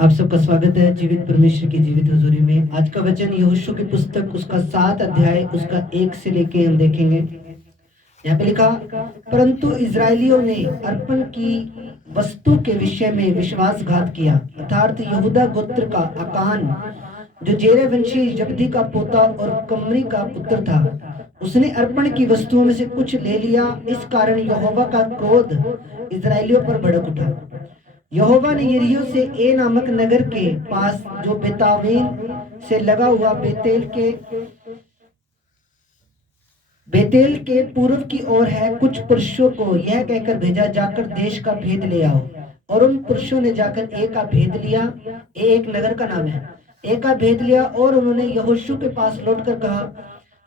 आप सबका स्वागत है जीवित परमेश्वर की जीवित हजूरी में। आज का वचन यहोशू की पुस्तक उसका 7 अध्याय उसका 1 से लेके हम देखेंगे। यहाँ पे लिखा, परंतु इजरायलियों ने अर्पण की वस्तु के विषय में विश्वासघात किया, अर्थात यहूदा गोत्र का अकान, जो जेरे वंशी जब्दी का पोता और कमरी का पुत्र था, उसने अर्पण की वस्तुओं में से कुछ ले लिया। इस कारण यहोवा का क्रोध इजरायलियों पर भड़क उठा। यहोवा ने यरीहो से ए नामक नगर के पास, जो बेतावेन से लगा हुआ बेतेल के पूर्व की ओर है, कुछ पुरुषों को यह कहकर भेजा, जाकर देश का भेद ले आओ। और उन पुरुषों ने जाकर ए का भेद लिया। ए एक नगर का नाम है। ए का भेद लिया और उन्होंने यहोशू के पास लौटकर कहा,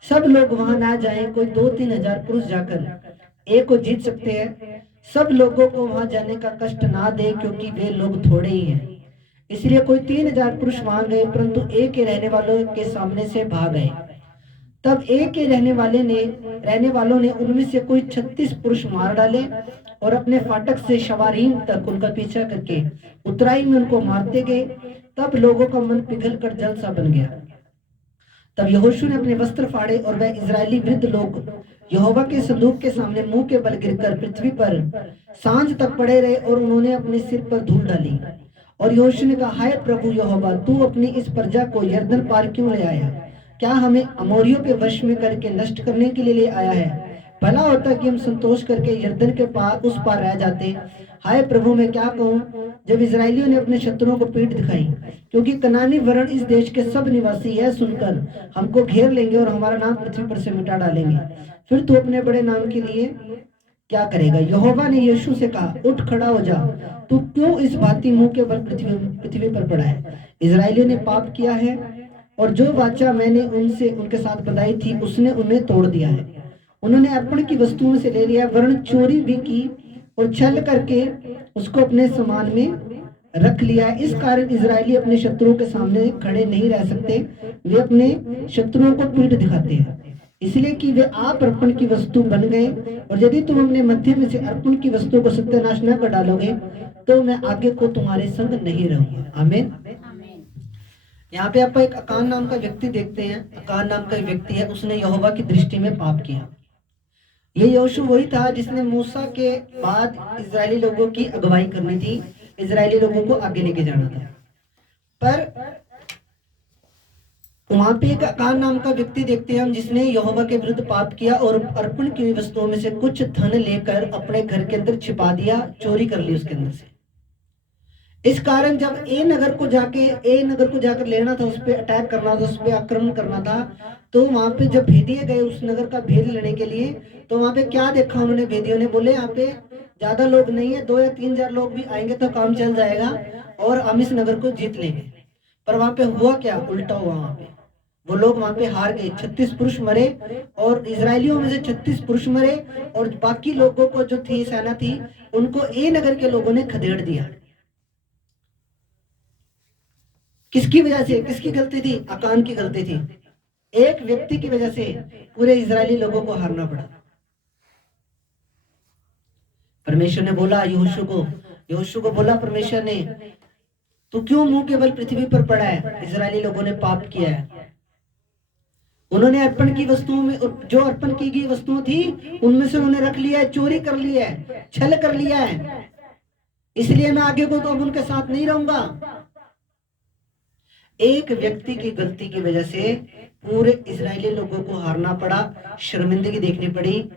सब लोग वहां ना जाएं, कोई 2-3 हजार पुरुष जाकर ए को जीत सकते हैं। सब लोगों को वहां जाने का कष्ट ना दे, क्योंकि वे लोग थोड़े ही हैं। इसलिए कोई 3,000 पुरुष वहां गए, परंतु ए के रहने वालों के सामने से भाग गए। तब ए के रहने वालों ने उनमें से कोई 36 पुरुष मार डाले और अपने फाटक से शवारीम तक उनका पीछा करके उतराई में उनको मारते गए। तब लोगों का मन पिघल कर जल सा बन गया। तब यहोशू ने अपने वस्त्र फाड़े और वह इजरायली वृद्ध लोग यहोवा के संदूक के सामने मुंह के बल गिरकर पृथ्वी पर सांझ तक पड़े रहे, और उन्होंने अपने सिर पर धूल डाली। और यहोशू ने कहा, हाय प्रभु यहोवा, तू अपनी इस प्रजा को यरदन पार क्यों ले आया? क्या हमें अमोरियों के वश में करके नष्ट करने के लिए ले आया है? भला होता कि हम संतोष करके यरदन के पार उस पार रह जाते। हाय प्रभु, मैं क्या कहूँ जब इजरायलियों ने अपने शत्रुओं को पीठ दिखाई, क्योंकि कनानी वर्ण इस देश के सब निवासी यह सुनकर हमको घेर लेंगे और हमारा नाम पृथ्वी पर से मिटा डालेंगे। फिर तू अपने बड़े नाम के लिए क्या करेगा? यहोवा ने यीशु से कहा, उठ खड़ा हो जा, तू क्यों इस भांति मुंह के बल पृथ्वी पर पड़ा है? इजरायलियों ने पाप किया है, और जो वाचा मैंने उनसे उनके साथ बंधाई थी, उसने उन्हें तोड़ दिया है। उन्होंने अर्पण की वस्तुओं से ले लिया, वर्ण चोरी भी की और छल करके उसको अपने समान में रख लिया है। इस कारण इजरायली अपने शत्रुओं के सामने खड़े नहीं रह सकते, वे अपने शत्रुओं को पीठ दिखाते हैं, इसलिए कि वे आप अर्पण की वस्तु बन गए। और यदि तुम अपने मध्य में से अर्पण की वस्तु को सत्यानाश न कर डालोगे, तो मैं आगे को तुम्हारे संग नहीं रहूंगा। आमीन। यहाँ पे आप एक अकान नाम का व्यक्ति देखते हैं। अकान नाम का व्यक्ति है, उसने यहोवा की दृष्टि में पाप किया। ये यहोशू वही था जिसने मूसा के बाद इजरायली लोगों की अगुवाई करनी थी, इजरायली लोगों को आगे लेके जाना था। पर वहां पे एक अकान नाम का व्यक्ति देखते हैं हम, जिसने यहोवा के विरुद्ध पाप किया और अर्पण की वस्तुओं में से कुछ धन लेकर अपने घर के अंदर छिपा दिया, चोरी कर ली उसके अंदर से। इस कारण जब ए नगर को जाकर लेना था, उस पर अटैक करना था, उस पर आक्रमण करना था, तो वहां पे जब भेदिए गए उस नगर का भेद लेने के लिए, तो वहां पे क्या देखा उन्होंने? भेदियों ने बोले, यहाँ पे ज्यादा लोग नहीं है, 2 या 3 हजार लोग भी आएंगे तो काम चल जाएगा और हम इस नगर को जीत लेंगे। पर वहां पे हुआ क्या? उल्टा हुआ। वहां पे वो लोग वहां पे हार गए। 36 पुरुष मरे, और इजरायलियों में से 36 पुरुष मरे, और बाकी लोगों को जो थी सेना थी, उनको ए नगर के लोगों ने खदेड़ दिया। किसकी वजह से? किसकी गलती थी? अकान की गलती थी। एक व्यक्ति की वजह से पूरे इजरायली लोगों को हारना पड़ा। परमेश्वर ने बोला यहोशू को बोला परमेश्वर ने, तू क्यों मुंह के बल पृथ्वी पर पड़ा है? इजरायली लोगों ने पाप किया है। उन्होंने अर्पण की वस्तुओं में, जो अर्पण की गई वस्तुएं थी, उनमें से उन्होंने रख लिया है, चोरी कर लिया है, छल कर लिया है। इसलिए मैं आगे को तो अब उनके साथ नहीं रहूंगा। एक व्यक्ति की गलती की वजह से पूरे इजरायली लोगों को हारना पड़ा, शर्मिंदगी देखनी पड़ी,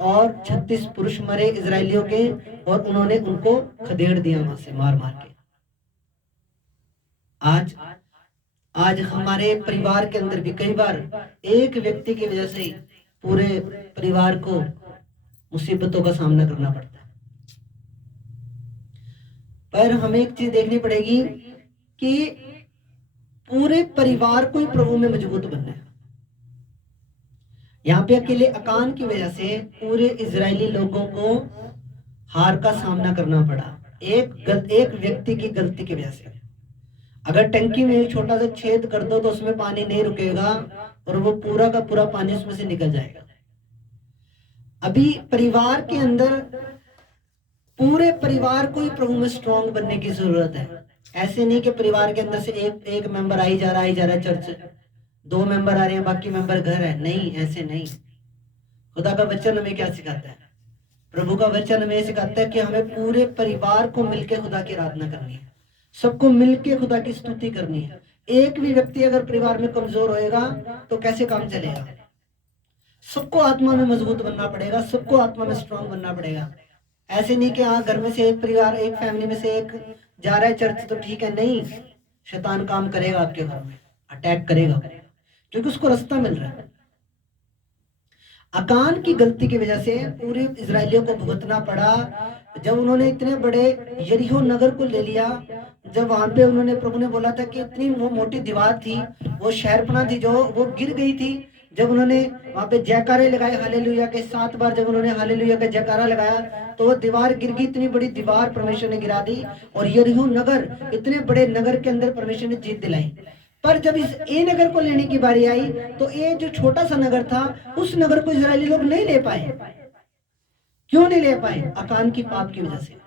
और 36 पुरुष मरे इजरायलियों के, और उन्होंने उनको खदेड़ दिया वहां से मार मार के। आज हमारे परिवार के अंदर भी कई बार एक व्यक्ति की वजह से पूरे परिवार को मुसीबतों का सामना करना पड़ता है। पर हमें एक चीज देखनी पड़ेगी कि पूरे परिवार को ही प्रभु में मजबूत बनना है। यहाँ पे अकेले अकान की वजह से पूरे इजरायली लोगों को हार का सामना करना पड़ा, एक व्यक्ति की गलती की वजह से। अगर टंकी में एक छोटा सा छेद कर दो तो उसमें पानी नहीं रुकेगा, और वो पूरा का पूरा पानी उसमें से निकल जाएगा। अभी परिवार के अंदर पूरे परिवार को ही प्रभु में स्ट्रांग बनने की जरूरत है। ऐसे नहीं कि परिवार के अंदर से एक एक मेंबर आई जा रहा है चर्च, 2 मेंबर आ रहे हैं बाकी मेंबर घर है, नहीं ऐसे नहीं। खुदा का वचन हमें क्या सिखाता है? प्रभु का वचन हमें सिखाता है कि हमें पूरे परिवार को मिलकर खुदा की आराधना करनी है, सबको मिलके खुदा की स्तुति करनी है। एक भी व्यक्ति अगर परिवार में कमजोर होएगा तो कैसे काम चलेगा? सबको आत्मा में मजबूत बनना पड़ेगा, सबको आत्मा में स्ट्रांग बनना पड़ेगा। ऐसे नहीं कि हाँ घर में से एक परिवार, एक फैमिली में से एक जा रहा है चर्च तो ठीक है, नहीं, शैतान काम करेगा आपके घर में, अटैक करेगा, क्योंकि उसको रास्ता मिल रहा है। अकान की गलती की वजह से पूरे इजरायलियों को भुगतना पड़ा। जब उन्होंने इतने बड़े यरीहो नगर को ले लिया, जब वहां पे उन्होंने, प्रभु ने बोला था कि इतनी वो मोटी दीवार थी, वो शहरपना थी जो वो गिर गई थी। जब उन्होंने वहां पे जयकारे लगाए हालेलुया के 7 बार, जब उन्होंने हालेलुया का जयकारा लगाया तो वो दीवार गिर गई। इतनी बड़ी दीवार परमेश्वर ने गिरा दी और यरीहो नगर, इतने बड़े नगर के अंदर परमेश्वर ने जीत दिलाई। पर जब इस ए नगर को लेने की बारी आई तो ये जो छोटा सा नगर था, उस नगर को इजरायली लोग नहीं ले पाए। क्यों नहीं ले पाए? अकान की पाप की वजह से।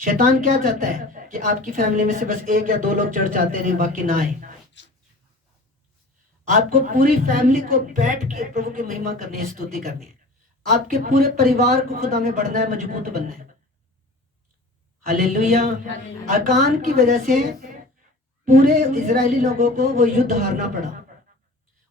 शैतान क्या चाहता है कि आपकी फैमिली में से बस 1 या 2 लोग चर्च आते रहे, बाकी ना आए। आपको पूरी फैमिली को बैठ के प्रभु की महिमा करनी है, स्तुति करनी है। आपके पूरे परिवार को खुदा में बढ़ना है, मजबूत बनना है। हालेलुया। अकान की वजह से पूरे इजरायली लोगों को वो युद्ध हारना पड़ा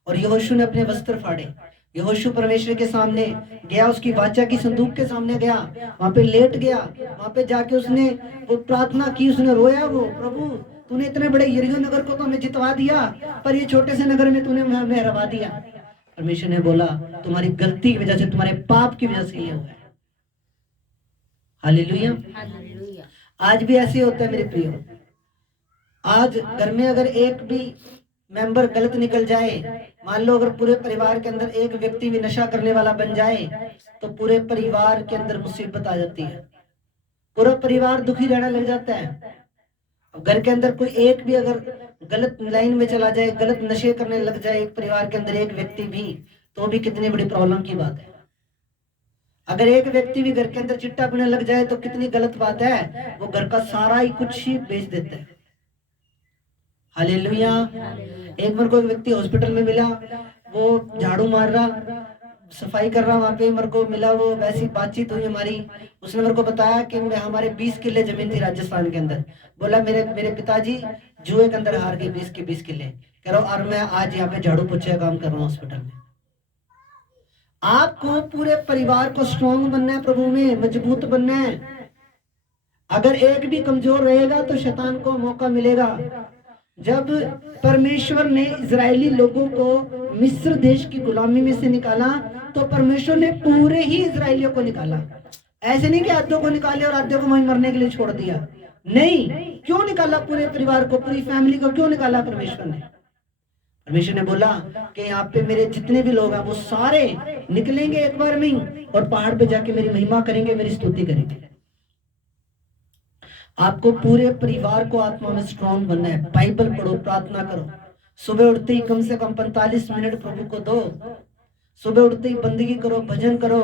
और यहोशू ने अपने वस्त्र फाड़े। यहोशू परमेश्वर के सामने गया, उसकी वाचा की संदूक के सामने गया, वहां पे लेट गया, वहां पे जाके उसने वो प्रार्थना की, उसने रोया, वो प्रभु तूने इतने बड़े यरीहो नगर को तो हमें जितवा दिया, पर ये छोटे से नगर में तूने हमें हरवा दिया। परमेश्वर ने बोला तुम्हारी गलती की वजह से, तुम्हारे पाप की वजह से ये हुआ है। हालेलुया। आज भी ऐसे होता है मेरे प्रियो। आज घर में अगर एक भी मेंबर गलत निकल जाए, मान लो अगर पूरे परिवार के अंदर एक व्यक्ति भी नशा करने वाला बन जाए तो पूरे परिवार के अंदर मुसीबत आ जाती है, पूरा परिवार दुखी रहने लग जाता है। घर के अंदर कोई एक भी अगर गलत लाइन में चला जाए, गलत नशे करने लग जाए एक परिवार के अंदर एक व्यक्ति भी, तो भी कितनी बड़ी प्रॉब्लम की बात है। अगर एक व्यक्ति भी घर के अंदर चिट्टा पीने लग जाए तो कितनी गलत बात है, वो घर का सारा ही कुछ ही बेच देता है। हालेलुया। एक बार कोई व्यक्ति हॉस्पिटल में मिला, वो झाड़ू मार रहा, सफाई कर रहा, वहां पे मेरे को मिला, वो वैसी बातचीत हुई हमारी। उसने मेरे को बताया कि हमारे 20 किले जमीन थी राजस्थान के अंदर। बोला मेरे पिताजी जुए के अंदर हार गए 20 के 20 किले। कह रहा और मैं आज यहाँ पे झाड़ू पोछे का काम कर रहा हूँ हॉस्पिटल में। आपको पूरे परिवार को स्ट्रांग बनना है, प्रभु में मजबूत बनना है। अगर एक भी कमजोर रहेगा तो शैतान को मौका मिलेगा। जब परमेश्वर ने इजरायली लोगों को मिस्र देश की गुलामी में से निकाला तो परमेश्वर ने पूरे ही इजरायलियों को निकाला। ऐसे नहीं कि आधों को निकाले और आधे को वहीं मरने के लिए छोड़ दिया, नहीं। क्यों निकाला? पूरे परिवार को, पूरी फैमिली को क्यों निकाला परमेश्वर ने? परमेश्वर ने बोला कि यहाँ पे मेरे जितने भी लोग हैं वो सारे निकलेंगे एक बार में ही और पहाड़ पे जाके मेरी महिमा करेंगे, मेरी स्तुति करेंगे। आपको पूरे परिवार को आत्मा में स्ट्रांग बनना है। बाइबल पढ़ो, प्रार्थना करो, सुबह उठते ही कम से कम 45 मिनट प्रभु को दो। सुबह उठते ही बंदगी करो, भजन करो।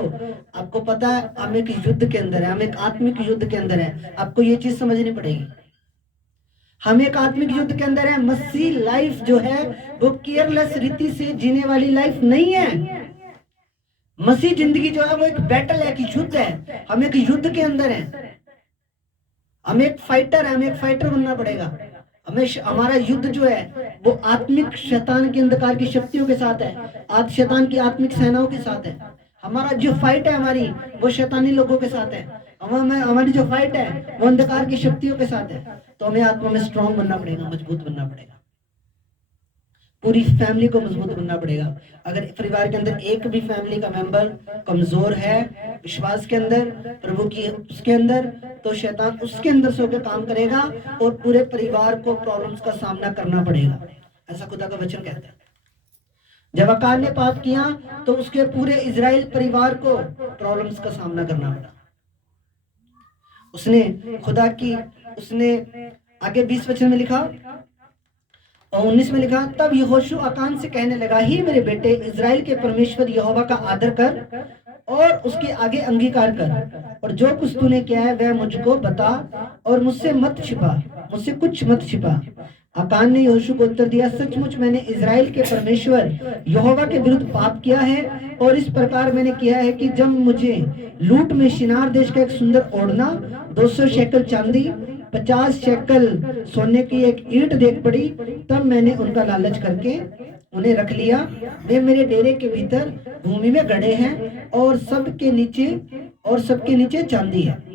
आपको पता है हम एक युद्ध के अंदर है, हम एक आत्मिक युद्ध के अंदर है। आपको ये चीज समझनी पड़ेगी, हम एक आत्मिक युद्ध के अंदर है। मसीह लाइफ जो है वो केयरलेस रीति से जीने वाली लाइफ नहीं है। मसीह जिंदगी जो है वो एक बैटल है, एक युद्ध है। हम एक युद्ध के अंदर है, हम एक फाइटर है, हमें एक फाइटर बनना पड़ेगा। हमें हमारा युद्ध जो है वो आत्मिक शैतान की अंधकार की शक्तियों के साथ है, आज शैतान की आत्मिक सेनाओं के साथ है। हमारा जो फाइट है हमारी वो शैतानी लोगों के साथ है। हमारी जो फाइट है वो अंधकार की शक्तियों के साथ है। तो हमें आत्मा में स्ट्रांग बनना पड़ेगा, मजबूत बनना पड़ेगा, पूरी फैमिली को मजबूत बनना पड़ेगा। अगर परिवार के अंदर एक भी फैमिली का मेंबर कमजोर है विश्वास के अंदर, प्रभु की उसके अंदर, तो शैतान उसके अंदर से होकर काम करेगा और पूरे परिवार को प्रॉब्लम्स का सामना करना पड़ेगा। ऐसा खुदा का वचन कहता है। जब अकान ने पाप किया तो उसके पूरे इजराइल परिवार को प्रॉब्लम्स का सामना करना पड़ा। उसने खुदा की, उसने आगे 20 वचन में लिखा और 19 में लिखा, तब यहोशू अकान से कहने लगा, ही मेरे बेटे इजराइल के परमेश्वर यहोवा का आदर कर और उसके आगे अंगीकार कर, और जो कुछ तूने किया है वह मुझको बता और मुझसे मत छिपा। मुझसे कुछ मत छिपा। आकान ने यहोशू को उत्तर दिया, सचमुच मैंने इज़राइल के परमेश्वर यहोवा के विरुद्ध पाप किया है, और इस प्रकार मैंने किया है कि जब मुझे लूट में शिनार देश का एक सुंदर ओढ़ना, 200 शेकल चांदी, 50 शेकल सोने की एक ईंट देख पड़ी, तब मैंने उनका लालच करके उन्हें रख लिया। वे मेरे डेरे के भीतर भूमि में गड़े हैं, और सबके नीचे चांदी है।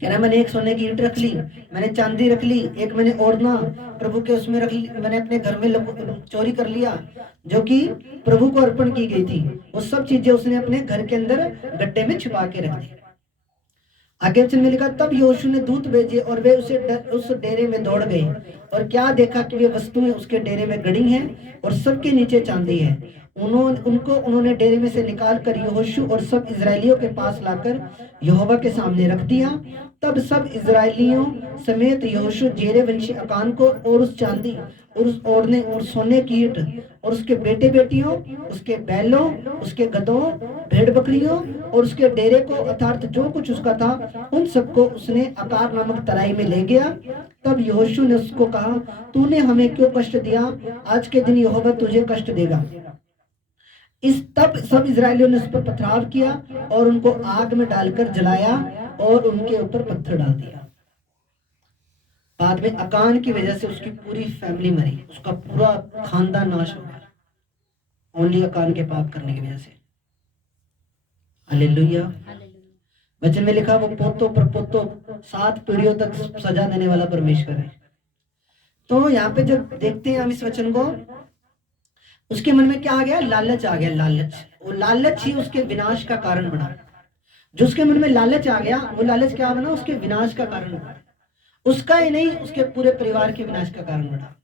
कह रहा मैंने एक सोने की ईंट रख ली, मैंने चांदी रख ली, एक मैंने ओढ़ना प्रभु के उसमें रख ली, मैंने अपने घर में चोरी कर लिया जो कि प्रभु को अर्पण की गई थी। वो सब चीजें उसने अपने घर के अंदर गड्ढे में छुपा के रख दी। आगे वचन में लिखा, तब यहोशू ने दूत भेजे और वे उस डेरे में दौड़ गए, और क्या देखा कि वे वस्तुएं उसके डेरे में गड़ी हैं और सबके नीचे चांदी है। उन्होंने डेरे में से निकाल कर यहोशू और सब इजरायलियों के पास लाकर यहोवा के सामने रख दिया। तब सब इजरायलियों समेत यहोशू जेरे वंशी अकान को और उस चांदी और उस ओढ़ने और सोने की ईंट और उसके बेटे बेटियों, उसके बैलों, उसके गधों, भेड़ बकरियों और उसके डेरे को अर्थात जो कुछ उसका था, उन सबको उसने अकार नामक तराई में ले गया। तब यहोशू ने उसको कहा, तूने हमें क्यों कष्ट दिया? आज के दिन यहोवा तुझे कष्ट देगा। तब सब इजरायलियों ने उस पर पथराव किया और उनको आग में डालकर जलाया और उनके ऊपर पत्थर डाल दिया। बाद में अकान की वजह से उसकी पूरी फैमिली मरी, उसका पूरा खानदान नाश हो गया, ओनली अकान के पाप करने की वजह से। हालेलुया। वचन में लिखा, वो पोतों पर पोतों 7 पीढ़ियों तक सजा देने वाला परमेश्वर है। तो यहाँ पे जब देखते हैं हम इस वचन को, उसके मन में क्या आ गया? लालच आ गया। लालच, वो लालच ही उसके विनाश का कारण बना। जो उसके मन में लालच आ गया, वो लालच क्या बना? उसके विनाश का कारण बना। उसका ही नहीं, उसके पूरे परिवार के विनाश का कारण बना।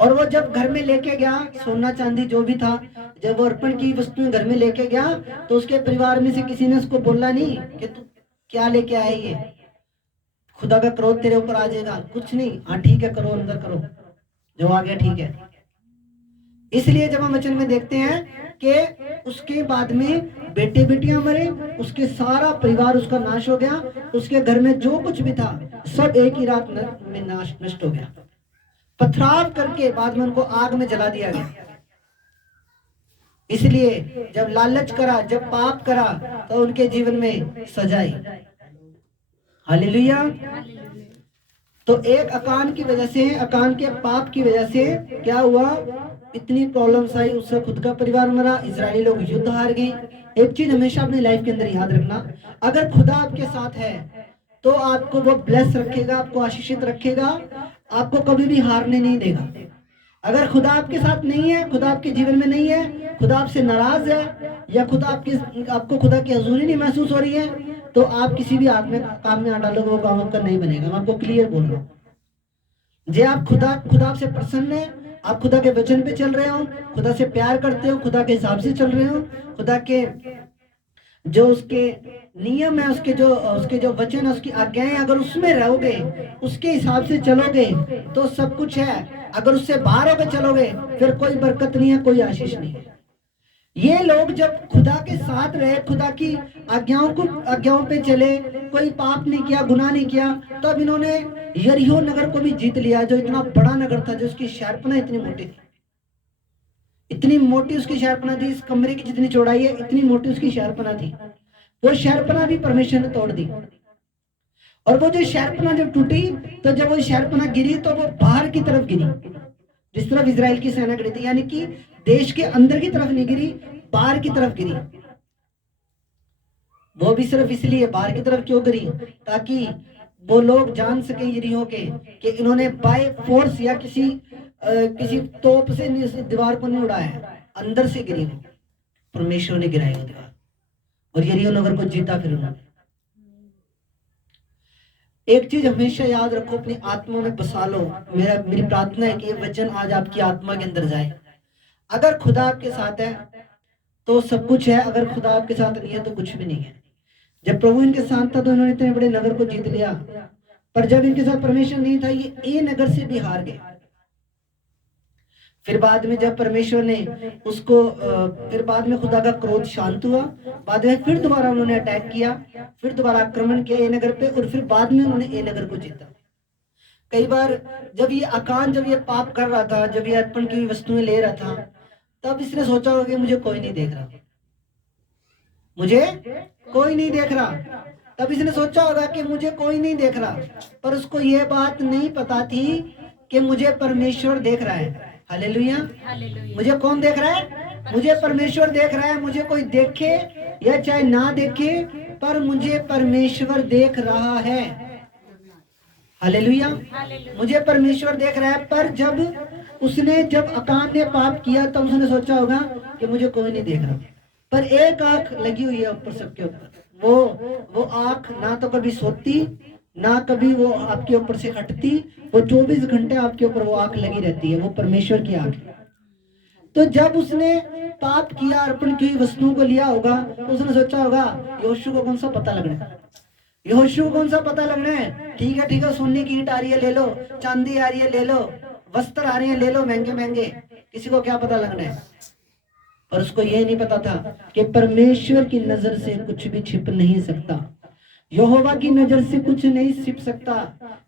और वो जब घर में लेके गया सोना चांदी जो भी था, जब वो अर्पण की वस्तुएं घर में लेके गया, तो उसके परिवार में से किसी ने उसको बोला नहीं कि तू क्या लेके आया, ये खुदा का क्रोध तेरे ऊपर आ जाएगा। कुछ नहीं, हाँ ठीक है, करो, अंदर करो, जो आ गया ठीक है। इसलिए जब हम वचन में देखते हैं कि उसके बाद में बेटे बेटियां मरे, उसके सारा परिवार उसका नाश हो गया, उसके घर में जो कुछ भी था सब एक ही रात में नष्ट हो गया। पथराव करके बाद में उनको आग में जला दिया गया। इसलिए जब लालच करा, जब पाप करा, तो उनके जीवन में सजा आई। हालेलुया। तो एक अकान की वजह से, अकान के पाप की वजह से क्या हुआ? इतनी प्रॉब्लम्स आई, उसका खुद का परिवार मरा, इजरायली लोग युद्ध हार गए। एक चीज हमेशा अपनी लाइफ के अंदर याद रखना, अगर खुदा आपके साथ है तो आपको वो ब्लेस रखेगा, आपको आशीषित रखेगा, आपको कभी भी हारने नहीं देगा। अगर खुदा आपके साथ नहीं है, खुदा आपके जीवन में नहीं है, खुदा आपसे नाराज है, या आपको खुदा की हजूरी नहीं महसूस हो रही है, तो आप किसी भी काम में आ डालोगे, वो काम आपका नहीं बनेगा। मैं आपको क्लियर बोल रहा हूँ। जे आप खुदा से प्रसन्न है, आप खुदा के वचन पे चल रहे हो, खुदा से प्यार करते हो, खुदा के हिसाब से चल रहे हो, खुदा के जो उसके नियम है, उसके जो वचन है, उसकी आज्ञाएं, अगर उसमें रहोगे, उसके हिसाब से चलोगे, तो सब कुछ है। अगर उससे बाहर होकर चलोगे, फिर कोई बरकत नहीं है, कोई आशीष नहीं है। ये लोग जब खुदा के साथ रहे, खुदा की आज्ञाओं पे चले, कोई पाप नहीं किया, गुनाह नहीं किया, तब इन्होंने यरीहो नगर को भी जीत लिया, जो इतना बड़ा नगर था, जो उसकी शहरपना इतनी मोटी थी। इतनी मोटी उसकी शहरपना थी, इस कमरे की जितनी चौड़ाई है, इतनी मोटी उसकी शहरपना थी। वो शहरपना भी परमेश्वर ने तोड़ दी। और वो जो शहरपना जब टूटी, तो जब वो शहरपना गिरी, तो वो बाहर की तरफ गिरी, जिस तरफ इजराइल की सेना गिरी थी, यानी कि देश के अंदर की तरफ नहीं गिरी, बाहर की तरफ गिरी। वो भी सिर्फ इसलिए बाहर की तरफ क्यों गिरी? ताकि वो लोग जान सके यरीहो के कि इन्होंने बाय फोर्स या किसी तोप से दीवार को नहीं उड़ाया, अंदर से गिरी। वो परमेश्वर ने गिराई वो दीवार, और यरीहो नगर को जीता फिर उन्होंने। एक चीज हमेशा याद रखो, अपनी आत्मा में बसा लो। मेरी प्रार्थना है कि ये वचन आज आपकी आत्मा के अंदर जाए। अगर खुदा आपके साथ है तो सब कुछ है, अगर खुदा आपके साथ नहीं है तो कुछ भी नहीं है। जब प्रभु इनके साथ था तो इन्होंने इतने बड़े नगर को जीत लिया, पर जब इनके साथ परमेश्वर नहीं था, ये नगर से भी हार गए। फिर बाद में जब परमेश्वर ने फिर बाद में खुदा का क्रोध शांत हुआ, बाद में फिर दोबारा उन्होंने अटैक किया, फिर दोबारा आक्रमण किया ए नगर पे, और फिर बाद में उन्होंने ए नगर को जीता। कई बार जब ये अकान, जब ये पाप कर रहा था, जब ये अर्पण की हुई वस्तुएं ले रहा था, तब इसने सोचा होगा कि मुझे कोई नहीं देख रहा, मुझे कोई नहीं देख रहा। तब इसने सोचा होगा कि मुझे कोई नहीं देख रहा, पर उसको ये बात नहीं पता थी कि मुझे परमेश्वर देख रहा है। हालेलुया। मुझे कौन देख रहा है? मुझे परमेश्वर देख रहा है। मुझे कोई देखे या चाहे ना देखे, पर मुझे परमेश्वर देख रहा है। हालेलुया। मुझे परमेश्वर देख रहा है। पर जब अकान ने पाप किया, तब उसने सोचा होगा कि मुझे कोई नहीं देख रहा, पर एक आंख लगी हुई है ऊपर, सबके ऊपर। वो आंख ना तो कभी सोती, ना कभी वो आपके ऊपर से हटती। वो 24 घंटे आपके ऊपर वो आंख लगी रहती है। वो परमेश्वर की आंख है। तो जब उसने पाप किया, अर्पण की वस्तुओं को लिया होगा, तो उसने सोचा होगा यहोशू को कौन सा पता लगना है, यहोशू को कौन सा पता लगना है। ठीक है, सोने की ईंट आ रही है ले लो, चांदी आ रही है ले लो, वस्त्र आ रहे हैं ले लो महंगे महंगे, किसी को क्या पता लगना है। और उसको यह नहीं पता था कि परमेश्वर की नजर से कुछ भी छिप नहीं सकता, यहोवा की नजर से कुछ नहीं छिप सकता।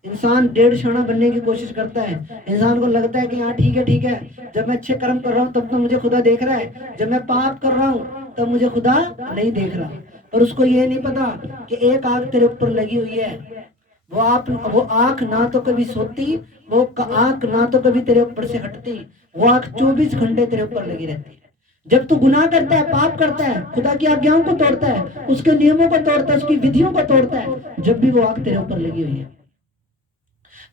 इंसान डेढ़ शाना बनने की कोशिश करता है। इंसान को लगता है कि हाँ ठीक है, जब मैं अच्छे कर्म कर रहा हूँ तब तो मुझे खुदा देख रहा है, जब मैं पाप कर रहा हूँ तब मुझे खुदा नहीं देख रहा। और उसको ये नहीं पता कि एक आंख तेरे ऊपर लगी हुई है। वो आंख ना तो कभी सोती, वो आंख ना तो कभी तेरे ऊपर से हटती। वो आंख 24 घंटे तेरे ऊपर लगी रहती है। जब तू गुनाह करता है, पाप करता है, खुदा की आज्ञाओं को तोड़ता है, उसके नियमों को तोड़ता है, उसकी विधियों को तोड़ता है, जब भी वो आंख तेरे ऊपर लगी हुई है।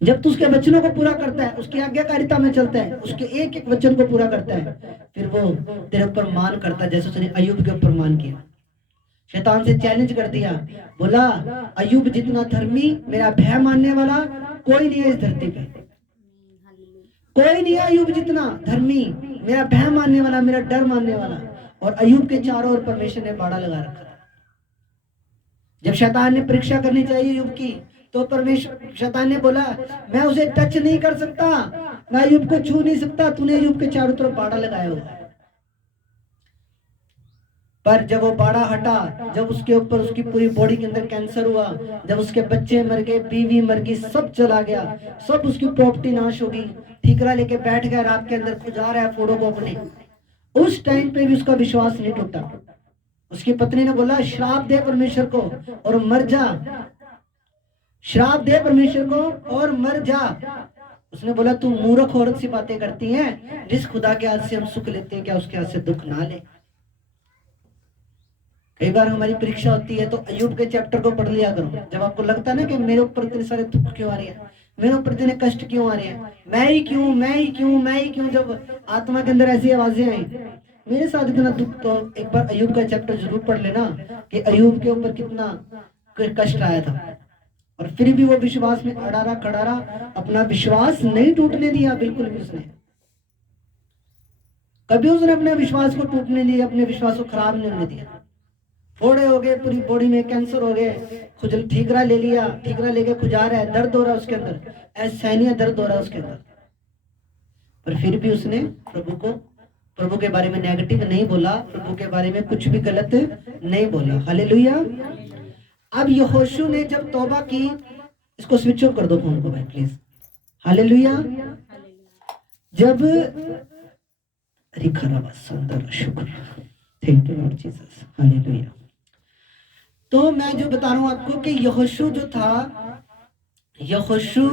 जब तू उसके वचनों को पूरा करता है, उसकी आज्ञाकारिता में चलता है, उसके एक एक वचन को पूरा करता है, फिर वो तेरे ऊपर मान करता है, जैसे उसने अय्यूब के ऊपर मान किया। शैतान से चैलेंज कर दिया, बोला अय्यूब जितना धर्मी, मेरा भय मानने वाला कोई नहीं है इस धरती पे, कोई नहीं है अय्यूब जितना धर्मी, मेरा भय मानने वाला, मेरा डर मानने वाला। और अय्यूब के चारों ओर परमेश्वर ने बाड़ा लगा रखा था। जब शैतान ने परीक्षा करनी चाहिए अय्यूब की, तो परमेश्वर, शैतान ने बोला मैं उसे टच नहीं कर सकता, मैं अय्यूब को छू नहीं सकता, तूने अय्यूब के चारों तरफ बाड़ा लगाया हुआ है। पर जब वो बाड़ा हटा, जब उसके ऊपर, उसकी पूरी बॉडी के अंदर कैंसर हुआ, जब उसके बच्चे मर गए, बीवी मर गई, सब चला गया, सब उसकी प्रॉपर्टी नाश हो गई, ठीकरा लेके बैठ गया रात के अंदर, खुजा रहा है फोड़ो को अपने, उस टाइम पे भी उसका विश्वास नहीं टूटा। उसकी पत्नी ने बोला श्राप दे परमेश्वर को और मर जा, श्राप दे परमेश्वर को और मर जा। उसने बोला तू मूर्ख औरत सी बातें करती है, जिस खुदा के हाथ से हम सुख लेते हैं क्या उसके हाथ से दुख ना ले। कई बार हमारी परीक्षा होती है तो अय्यूब के चैप्टर को पढ़ लिया करो। जब आपको लगता है ना कि मेरे ऊपर इतने सारे दुख क्यों आ रहे हैं, मेरे ऊपर इतने कष्ट क्यों आ रहे हैं, मैं ही क्यों, मैं ही क्यों, मैं ही क्यों, जब आत्मा के अंदर ऐसी आवाजें आई मेरे साथ इतना दुख, तो एक बार अय्यूब का चैप्टर जरूर पढ़ लेना कि अय्यूब के ऊपर कितना कष्ट आया था, और फिर भी वो विश्वास में अड़ारा खड़ारा, अपना विश्वास नहीं टूटने दिया बिल्कुल भी। उसने कभी उसने अपने विश्वास को टूटने दिया, अपने विश्वास को खराब नहीं होने दिया। फोड़े हो गए, पूरी बॉडी में कैंसर हो गए, खुजल, ठीकरा ले लिया, ठीकरा लेके खुजा रहा है, दर्द हो रहा है उसके अंदर, असहनीय दर्द हो रहा है उसके अंदर, पर फिर भी उसने प्रभु के बारे में नेगेटिव नहीं बोला, प्रभु के बारे में कुछ भी गलत नहीं बोला। हालेलुया। अब यहोशू ने जब तौबा की, इसको स्विच ऑफ कर दो फोन को भाई प्लीज। हालेलुया। जब शुक्र, thank you Lord Jesus, hallelujah. तो मैं जो बता रहा हूं आपको कि यहोशू जो था, यहोशू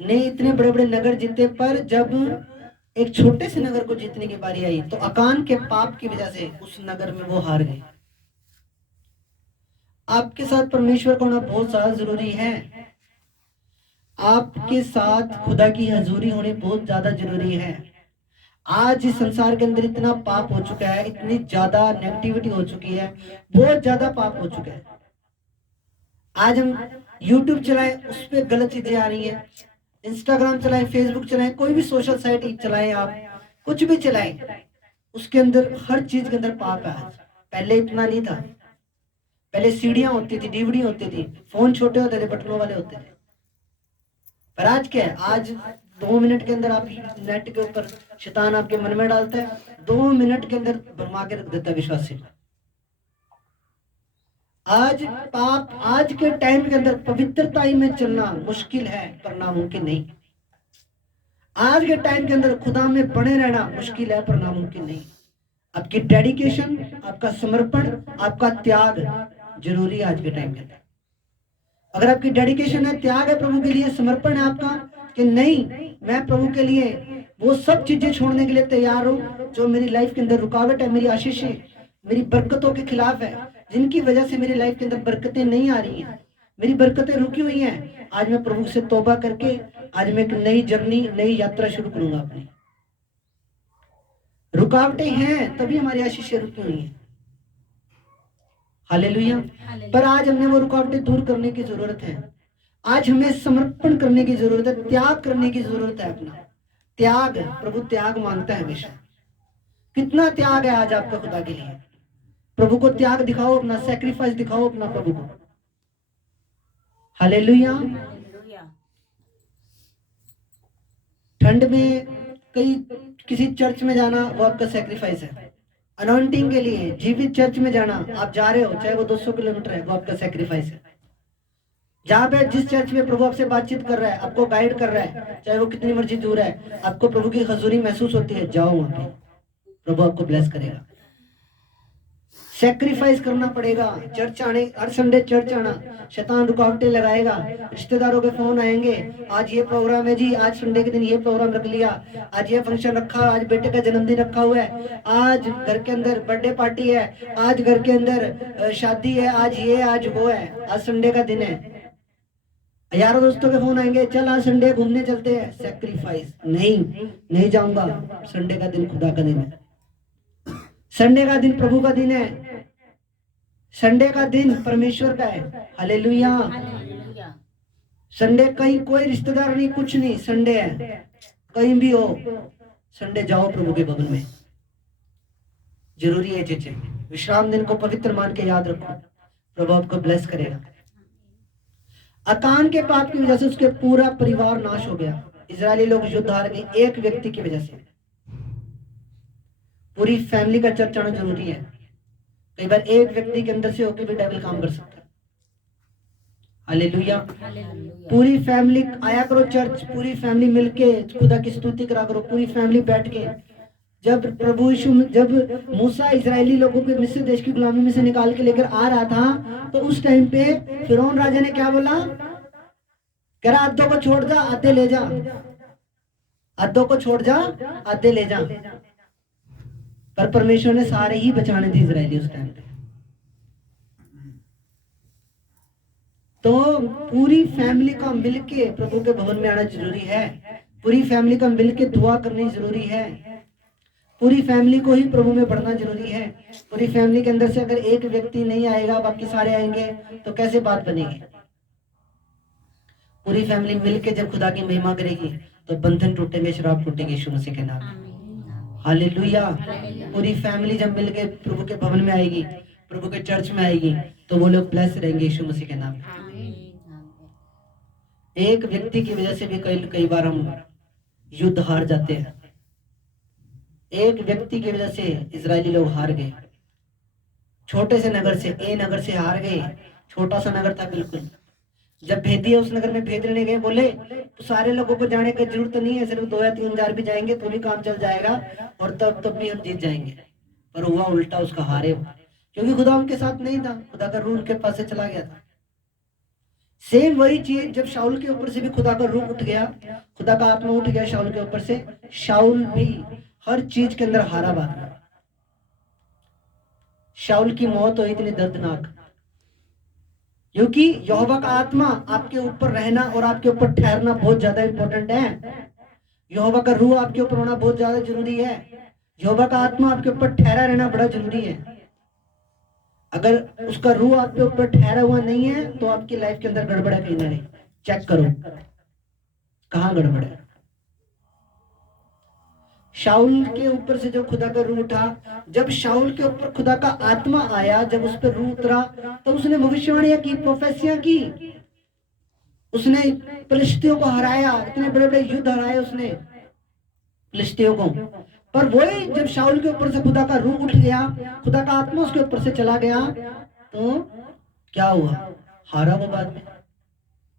ने इतने बड़े बड़े नगर जीते, पर जब एक छोटे से नगर को जीतने की बारी आई तो अकान के पाप की वजह से उस नगर में वो हार गए। आपके साथ परमेश्वर को होना बहुत ज्यादा जरूरी है। आपके साथ खुदा की हजूरी होनी बहुत ज्यादा जरूरी है। आज इस संसार के अंदर इतना पाप हो चुका है, इतनी ज्यादा नेगेटिविटी हो चुकी है, बहुत ज्यादा पाप हो चुका है। आज हम YouTube चलाएं, उस पर गलत चीजें आ रही है, इंस्टाग्राम चलाएं, फेसबुक चलाएं, कोई भी सोशल साइट चलाएं, आप कुछ भी चलाएं, उसके अंदर हर चीज के अंदर पाप है। आज पहले इतना नहीं था, पहले सीढ़ियां होती थी, डीवीडी होती थी, फोन छोटे होते थे, बटनों वाले होते थे। पर आज क्या है, आज 2 मिनट के अंदर आप नेट के ऊपर शैतान आपके मन में डालता है, 2 मिनट के अंदर भरमा के रख देता है विश्वासी। आज पाप, आज के टाइम के अंदर पवित्रता में चलना मुश्किल है पर नामुमकिन नहीं। आज के टाइम के अंदर खुदा में बने रहना मुश्किल है पर नामुमकिन नहीं। आपकी डेडिकेशन, आपका समर्पण, आपका त्याग जरूरी है आज के टाइम के अंदर। अगर आपकी डेडिकेशन है, त्याग है प्रभु के लिए, समर्पण है आपका कि नहीं मैं प्रभु के लिए वो सब चीजें छोड़ने के लिए तैयार हूं जो मेरी लाइफ के अंदर रुकावट है, मेरी आशीषें, मेरी बरकतों के खिलाफ है, जिनकी वजह से मेरी लाइफ के अंदर बरकतें नहीं आ रही हैं, मेरी बरकतें रुकी हुई हैं। आज मैं प्रभु से तौबा करके आज मैं एक नई जर्नी, नई यात्रा शुरू करूंगा अपनी। रुकावटें हैं तभी हमारी आशीषें रुकी हुई हैं। हालेलुया। पर आज हमने वो रुकावटें दूर करने की जरूरत है। आज हमें समर्पण करने की जरूरत है, त्याग करने की जरूरत है। अपना त्याग, प्रभु त्याग मांगता है हमेशा। कितना त्याग है आज आपका खुदा के लिए? प्रभु को त्याग दिखाओ, अपना सैक्रिफाइस दिखाओ अपना प्रभु को। हालेलुया। ठंड में कई किसी चर्च में जाना वो आपका सैक्रिफाइस है। अनॉइंटिंग के लिए जीवित चर्च में जाना, आप जा रहे हो चाहे वो 200 किलोमीटर है, वो आपका सैक्रिफाइस है। जहां पे जिस चर्च में प्रभु आपसे बातचीत कर रहा है, आपको गाइड कर रहा है, चाहे वो कितनी मर्जी दूर है, आपको प्रभु की हजूरी महसूस होती है, जाओ वहां पे, प्रभु आपको ब्लेस करेगा। सैक्रिफाइस करना पड़ेगा। चर्च आने, हर संडे चर्च आना, शैतान रुकावटें लगाएगा, रिश्तेदारों के फोन आएंगे, आज ये प्रोग्राम है जी, आज संडे के दिन ये प्रोग्राम रख लिया, आज ये फंक्शन रखा, आज बेटे का जन्मदिन रखा हुआ है, आज घर के अंदर बर्थडे पार्टी है, आज घर के अंदर शादी है, आज ये आज वो है, आज संडे का दिन है। यारों दोस्तों के फोन आएंगे, चल आज संडे घूमने चलते हैं। सैक्रिफाइस नहीं जाऊंगा। संडे का दिन खुदा का दिन है, संडे का दिन प्रभु का दिन है, संडे का दिन परमेश्वर का है। हालेलुया। संडे कहीं कोई रिश्तेदार नहीं, कुछ नहीं, संडे है। कहीं भी हो, संडे जाओ प्रभु के भवन में। जरूरी है चीजें। विश्राम दिन को पवित्र मान के याद रखो, प्रभु आपको ब्लेस करेगा। अकान के पाप की वजह से उसके पूरा परिवार नाश हो गया। इजरायली लोग युद्ध हार गए एक व्यक्ति की वजह से। पूरी फैमिली का चर्च आना जरूरी है। कई बार एक व्यक्ति के अंदर से होकर भी डेविल काम कर सकता है। हालेलुया। पूरी फैमिली आया करो चर्च, पूरी फैमिली मिलके खुदा की स्तुति करा करो, पूरी फैमिली बैठ के। जब प्रभु यीशु, जब मूसा इजरायली लोगों को मिस्र देश की गुलामी में से निकाल के लेकर आ रहा था, तो उस टाइम पे फिरौन राजा ने क्या बोला? कह रहा आधों को छोड़ जा, आधे ले जा, आधों को छोड़ जा, आधे ले जा। पर परमेश्वर ने सारे ही बचाने थे इजरायली उस टाइम पे। तो पूरी फैमिली का मिलके प्रभु के भवन में आना जरूरी है। पूरी फैमिली का मिलके दुआ करनी जरूरी है। पूरी फैमिली को ही प्रभु में बढ़ना जरूरी है। पूरी फैमिली के अंदर से अगर एक व्यक्ति नहीं आएगा, बाकी सारे आएंगे, तो कैसे बात बनेगी? पूरी फैमिली मिलके जब खुदा की महिमा करेगी तो बंधन टूटेंगे, शराब टूटेंगे यीशु मसीह के नाम में। हालेलुया। पूरी फैमिली जब मिलके प्रभु के भवन में आएगी, प्रभु के चर्च में आएगी, तो वो लोग ब्लेस रहेंगे यीशु मसीह के नाम में। एक व्यक्ति की वजह से भी कई बार हम युद्ध हार जाते हैं। एक व्यक्ति की वजह से इजरायली लोग हार गए। छोटे से नगर से, ए नगर से हार गए। छोटा सा नगर था बिल्कुल। जब भेदिए उस नगर में भेज लेने गए, बोले तो सारे लोगों को जाने की जरूरत नहीं है, सिर्फ 2 या 3 हजार भी जाएंगे तो भी काम चल जाएगा और तब भी हम जीत जाएंगे। पर हुआ उल्टा, उसका हारे, क्योंकि खुदा उनके साथ नहीं था, खुदा का रूह उनके पास से चला गया था। सेम वही चीज जब शाऊल के ऊपर से भी खुदा का रूह उठ गया, खुदा का आत्मा उठ गया शाऊल के ऊपर से, शाऊल भी हर चीज के अंदर हारा बात। शाऊल की मौत हुई इतनी दर्दनाक, क्योंकि यहोवा का आत्मा आपके ऊपर रहना और आपके ऊपर ठहरना बहुत ज्यादा इंपॉर्टेंट है। यहोवा का रूह आपके ऊपर होना बहुत ज्यादा जरूरी है। यहोवा का आत्मा आपके ऊपर ठहरा रहना बड़ा जरूरी है। अगर उसका रूह आपके ऊपर ठहरा हुआ नहीं है तो आपकी लाइफ के अंदर गड़बड़ है, कहीं ना कहीं चेक करो कहां गड़बड़ है। शाऊल के ऊपर से जो खुदा का रूह उठा, जब शाऊल के ऊपर खुदा का आत्मा आया, जब उस पर रूह उतरा, तो उसने भविष्यवाणियां की, प्रोफेसियां की, उसने फिलिस्तियों को हराया, इतने बड़े बड़े युद्ध हराए उसने फिलिस्तियों को। पर वही जब शाऊल के ऊपर से खुदा का रूह उठ गया, खुदा का आत्मा उसके ऊपर से चला गया, तो क्या हुआ? हारा वो बाद में,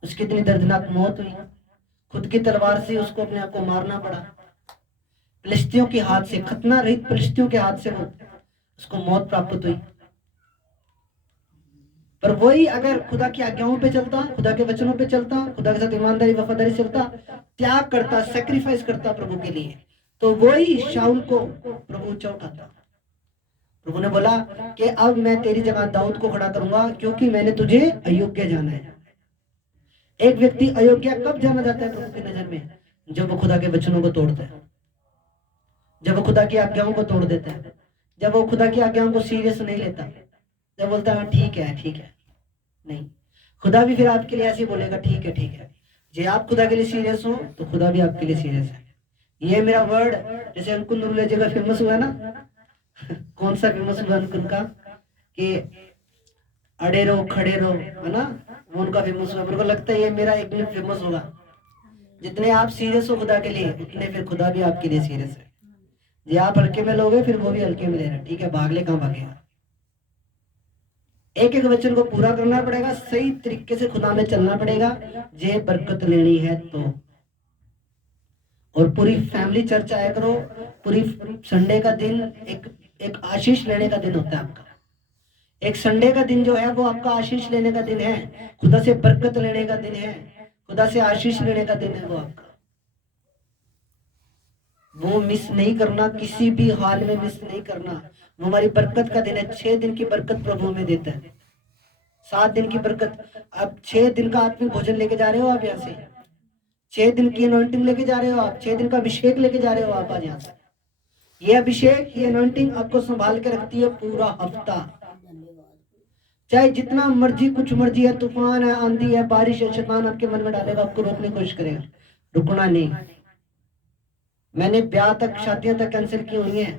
उसकी इतनी दर्दनाक मौत हुई, खुद की तलवार से उसको अपने आप को मारना पड़ा, फिलिस्तियों के हाथ से, खतना रहित फिलिस्तियों के हाथ से वो उसको मौत प्राप्त हुई। पर वही अगर खुदा की आज्ञाओं पे चलता, खुदा के वचनों पे चलता, खुदा के साथ ईमानदारी वफादारी चलता, त्याग करता, सेक्रीफाइस करता प्रभु के लिए, तो वही शाऊल को प्रभु ऊंचा उठाता। प्रभु ने बोला कि अब मैं तेरी जगह दाऊद को खड़ा करूंगा, क्योंकि मैंने तुझे अयोग्य जाना है। एक व्यक्ति अयोग्य कब जाना जाता है प्रभु की नजर में? जब वो खुदा के वचनों को तोड़ता है, जब वो खुदा की आज्ञाओं को तोड़ देता है, जब वो खुदा की आज्ञाओं को सीरियस नहीं लेता, जब बोलता है ठीक है ठीक है। नहीं, खुदा भी फिर आपके लिए ऐसे बोलेगा ठीक है ठीक है। जे आप खुदा के लिए सीरियस हो तो खुदा भी आपके लिए सीरियस है। ये मेरा वर्ड, जैसे अंकुर नूरले जगह फेमस हुआ ना कौन सा फेमस हुआ अंकुर का, कि अड़े रहो खड़े रहो, है ना, वो उनका फेमस हुआ। मेरे को लगता है ये मेरा एक दिन फेमस होगा। जितने आप सीरियस हो खुदा के लिए, उतने फिर खुदा भी आपके लिए सीरियस है। ये आप हल्के में लोगे, फिर वो भी हल्के में ले रहे हैं। ठीक है, भाग ले, कहाँ भागेगा? एक एक वचन को पूरा करना पड़ेगा, सही तरीके से खुदा में चलना पड़ेगा, जे बरकत लेनी है तो। और पूरी फैमिली चर्च आया करो। पूरी संडे का दिन एक एक आशीष लेने का दिन होता है आपका। एक संडे का दिन जो है वो आपका आशीष लेने का दिन है, खुदा से बरकत लेने का दिन है, खुदा से आशीष लेने का दिन है वो आपका। वो मिस नहीं करना, किसी भी हाल में मिस नहीं करना। वो हमारी बरकत का दिन है। 6 दिन की बरकत प्रभु में देता है, 7 दिन की बरकत। अब 6 दिन का आत्मिक भोजन लेके जा रहे हो आप यहाँ से, 6 दिन की अनॉइंटिंग लेके जा रहे हो आप, 6 दिन का अभिषेक लेके जा रहे हो आप आज यहाँ से। ये अभिषेक, ये अनॉइंटिंग आपको संभाल के रखती है पूरा हफ्ता। चाहे जितना मर्जी, कुछ मर्जी है, तूफान है, आंधी है, बारिश है, शैतान आपके मन में डालेगा, आपको रोकने की कोशिश करेगा, रुकना नहीं। मैंने ब्याह तक, शादियां तक कैंसिल की हुई हैं,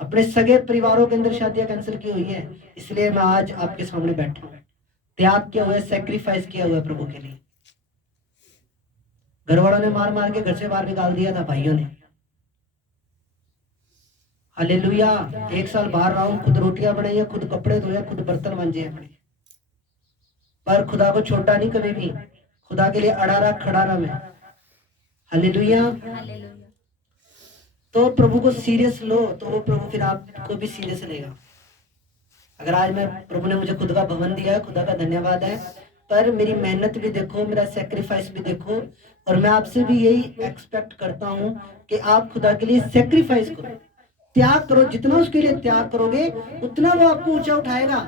अपने सगे परिवारों के अंदर शादियां कैंसिल की हुई है, इसलिए मैं आज आपके सामने बैठा हूँ। त्याग किया हुआ है, सेक्रीफाइस किया हुआ है प्रभु के लिए। घर वालों ने मार मार के घर से बाहर निकाल दिया था, भाइयों ने। हालेलुया। 1 साल बाहर रहा हूं, खुद रोटियां बनाई है, खुद कपड़े धोए, खुद बर्तन मांजे अपने, पर खुदा को छोटा नहीं कभी भी। खुदा के लिए अड़ा रहा, खड़ा रहा मैं। हालेलुया। तो प्रभु को सीरियस लो, तो वो प्रभु फिर आपको भी सीरियस लेगा। अगर आज मैं, प्रभु ने मुझे खुद का भवन दिया है, खुदा का धन्यवाद है, पर मेरी मेहनत भी देखो, मेरा सेक्रीफाइस भी देखो। और मैं आपसे भी यही एक्सपेक्ट करता हूं कि आप खुदा के लिए सेक्रीफाइस करो, त्याग करो। जितना उसके लिए त्याग करोगे, उतना वो आपको ऊंचा उठाएगा।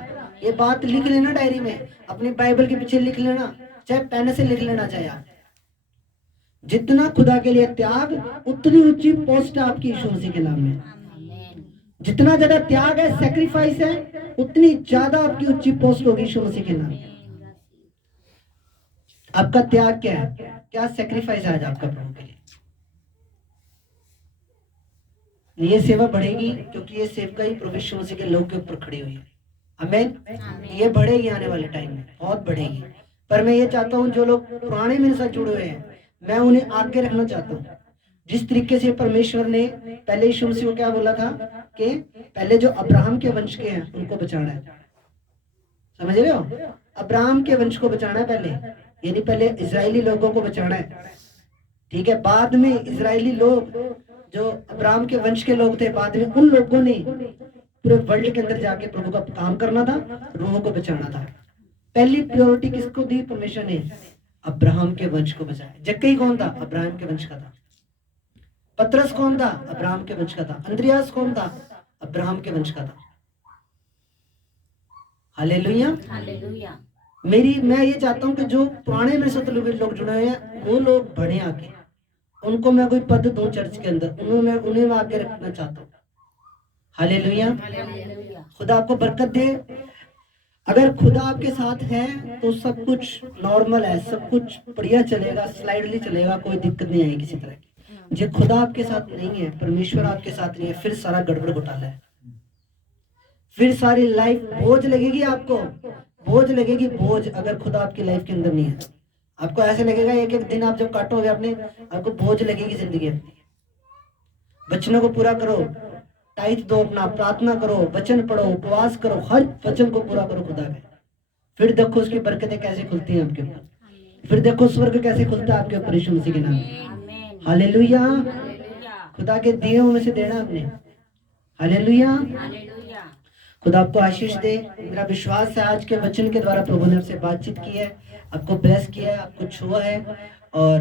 ये बात लिख लेना डायरी में, अपनी बाइबल के पीछे लिख लेना, चाहे पेन से लिख लेना, चाहे आप। जितना खुदा के लिए त्याग, उतनी ऊंची पोस्ट है आपकी यीशु मसीह के नाम में। जितना ज्यादा त्याग है, सेक्रीफाइस है, उतनी ज्यादा आपकी ऊंची पोस्ट होगी यीशु मसीह के नाम में। आपका त्याग क्या है? क्या सेक्रीफाइस है आज आपका प्रभु के लिए? ये सेवा बढ़ेगी, क्योंकि ये सेवका ही प्रभु यीशु मसीह के लोग के ऊपर खड़ी हुई है। आमीन। ये बढ़ेगी आने वाले टाइम में, बहुत बढ़ेगी। पर मैं ये चाहता हूँ, जो लोग पुराने मेरे साथ जुड़े हुए हैं, मैं उन्हें आगे रखना चाहता हूँ। जिस तरीके से परमेश्वर ने पहले यीशु मसीह को क्या बोला था कि पहले जो अब्राहम के वंश के हैं उनको बचाना है। समझ रहे हो? अब्राहम के वंश को बचाना है पहले, यानी पहले इजरायली लोगों को बचाना है। ठीक है, बाद में इजरायली लोग, जो अब्राहम के वंश के लोग थे, बाद में उन लोगों ने पूरे वर्ल्ड के अंदर जाके प्रभु का काम करना था, रूहों को बचाना था। पहली प्रायोरिटी किसको दी? परमेश्वर ने अब्राहम के वंश को बचाया। जक्कई कौन था? अब्राहम के वंश का था। पतरस कौन था? अब्राहम के वंश का था। अंद्रियास कौन था? अब्राहम के वंश का था। Hallelujah, hallelujah. मैं ये चाहता हूँ कि जो पुराने मेरे साथ लोग जुड़े हुए हैं, वो लोग बढ़े आगे। उनको मैं कोई पद दूं चर्च के अंदर, उन्हें मैं आगे रखना चाहता हूँ। हालेलुया। खुदा आपको बरकत दे। अगर खुदा आपके साथ है तो सब कुछ नॉर्मल है, सब कुछ बढ़िया चलेगा, स्लाइडली चलेगा, कोई दिक्कत नहीं आएगी किसी तरह की। जो खुदा आपके साथ नहीं है, परमेश्वर आपके साथ नहीं है, फिर सारा गड़बड़ घोटाला है। फिर सारी लाइफ बोझ लगेगी आपको, बोझ लगेगी, बोझ। अगर खुदा आपकी लाइफ के अंदर नहीं है, आपको ऐसे लगेगा, एक एक दिन आप जब काटोगे अपने, आपको बोझ लगेगी जिंदगी अपनी। वचनों को पूरा करो, टाइट दो अपना, प्रार्थना करो, वचन पढ़ो, उपवास करो, हर वचन को पूरा करो खुदा के। फिर देखो उसकी बरकतें कैसे खुलती हैं आपके ऊपर, फिर देखो स्वर्ग कैसे खुलता है आपके ऊपर यीशु मसीह के नाम में। हालेलुया। खुदा के दिए में से देना हमने। हालेलुया। खुदा आपको आशीष दे। मेरा विश्वास है आज के वचन के द्वारा प्रभु ने आपसे बातचीत की है, आपको ब्लेस किया है, आपको छुआ है। और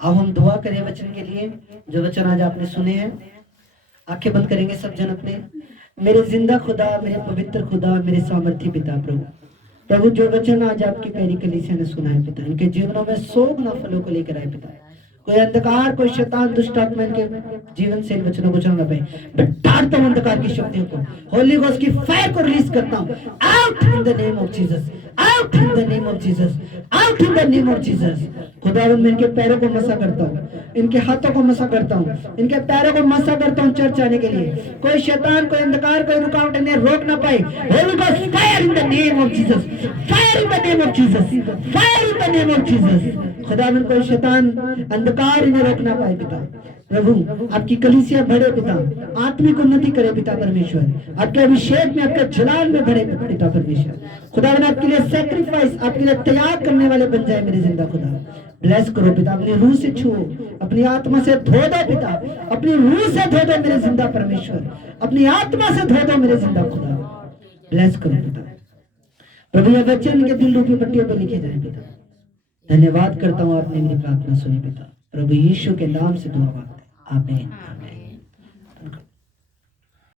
अब हम दुआ करें वचन के लिए जो वचन आज आपने सुने हैं। आंखें बंद करेंगे सब जन अपने। मेरे जिंदा खुदा, मेरे पवित्र खुदा, मेरे सामर्थी पिता प्रभु, प्रभु जो वचन आज आपकी प्यारी कलीसिया ने सुना है पिता, इनके जीवनों में 100 गुना फलों को लेकर आए पिता। कोई अंधकार, कोई शैतान, दुष्ट आत्मा इनके जीवन से इन वचनों को चलना पाए। बैठाता हूं अंधकार की शक्तियों को, होली गोस्ट की फायर को रिलीज करता हूं। Out in the name of Jesus, out in the name of Jesus, out in the name of Jesus. खुदावंद मैं इनके पैरों को मसा करता हूँ, इनके हाथों को मसा करता हूँ, इनके पैरों को मसा करता हूँ चर्च आने के लिए। कोई शैतान, कोई अंधकार, कोई रुकावट इन्हें रोक ना पाए। Holi ghost fire in the name of Jesus, fire in the name of Jesus, fire in the name of Jesus. खुदावंद कोई शैतान, अंधकार इन्हें रोक ना पाए पिता। प्रभु आपकी कलीसिया बढ़े पिता, आत्मिक उन्नति करे पिता परमेश्वर, आपके अभिषेक में, आपके जलाल में बढ़े पिता परमेश्वर। खुदावन आपके लिए सैक्रिफाइस, आपके लिए त्याग करने वाले बन जाए मेरे जिंदा खुदा। ब्लेस करो पिता, अपनी रूह से छुओ, अपनी आत्मा से धो दो पिता, अपनी रूह से धो दो मेरे जिंदा परमेश्वर, अपनी आत्मा से धो दो मेरे जिंदा खुदा। ब्लेस करो पिता प्रभु, यह वचन के दिल रूपी पट्टियों पर लिखे जाए पिता। धन्यवाद करता हूँ, आपने मेरी प्रार्थना सुनी पिता, प्रभु यीशु के नाम से दुआ मांगते हैं, आमीन।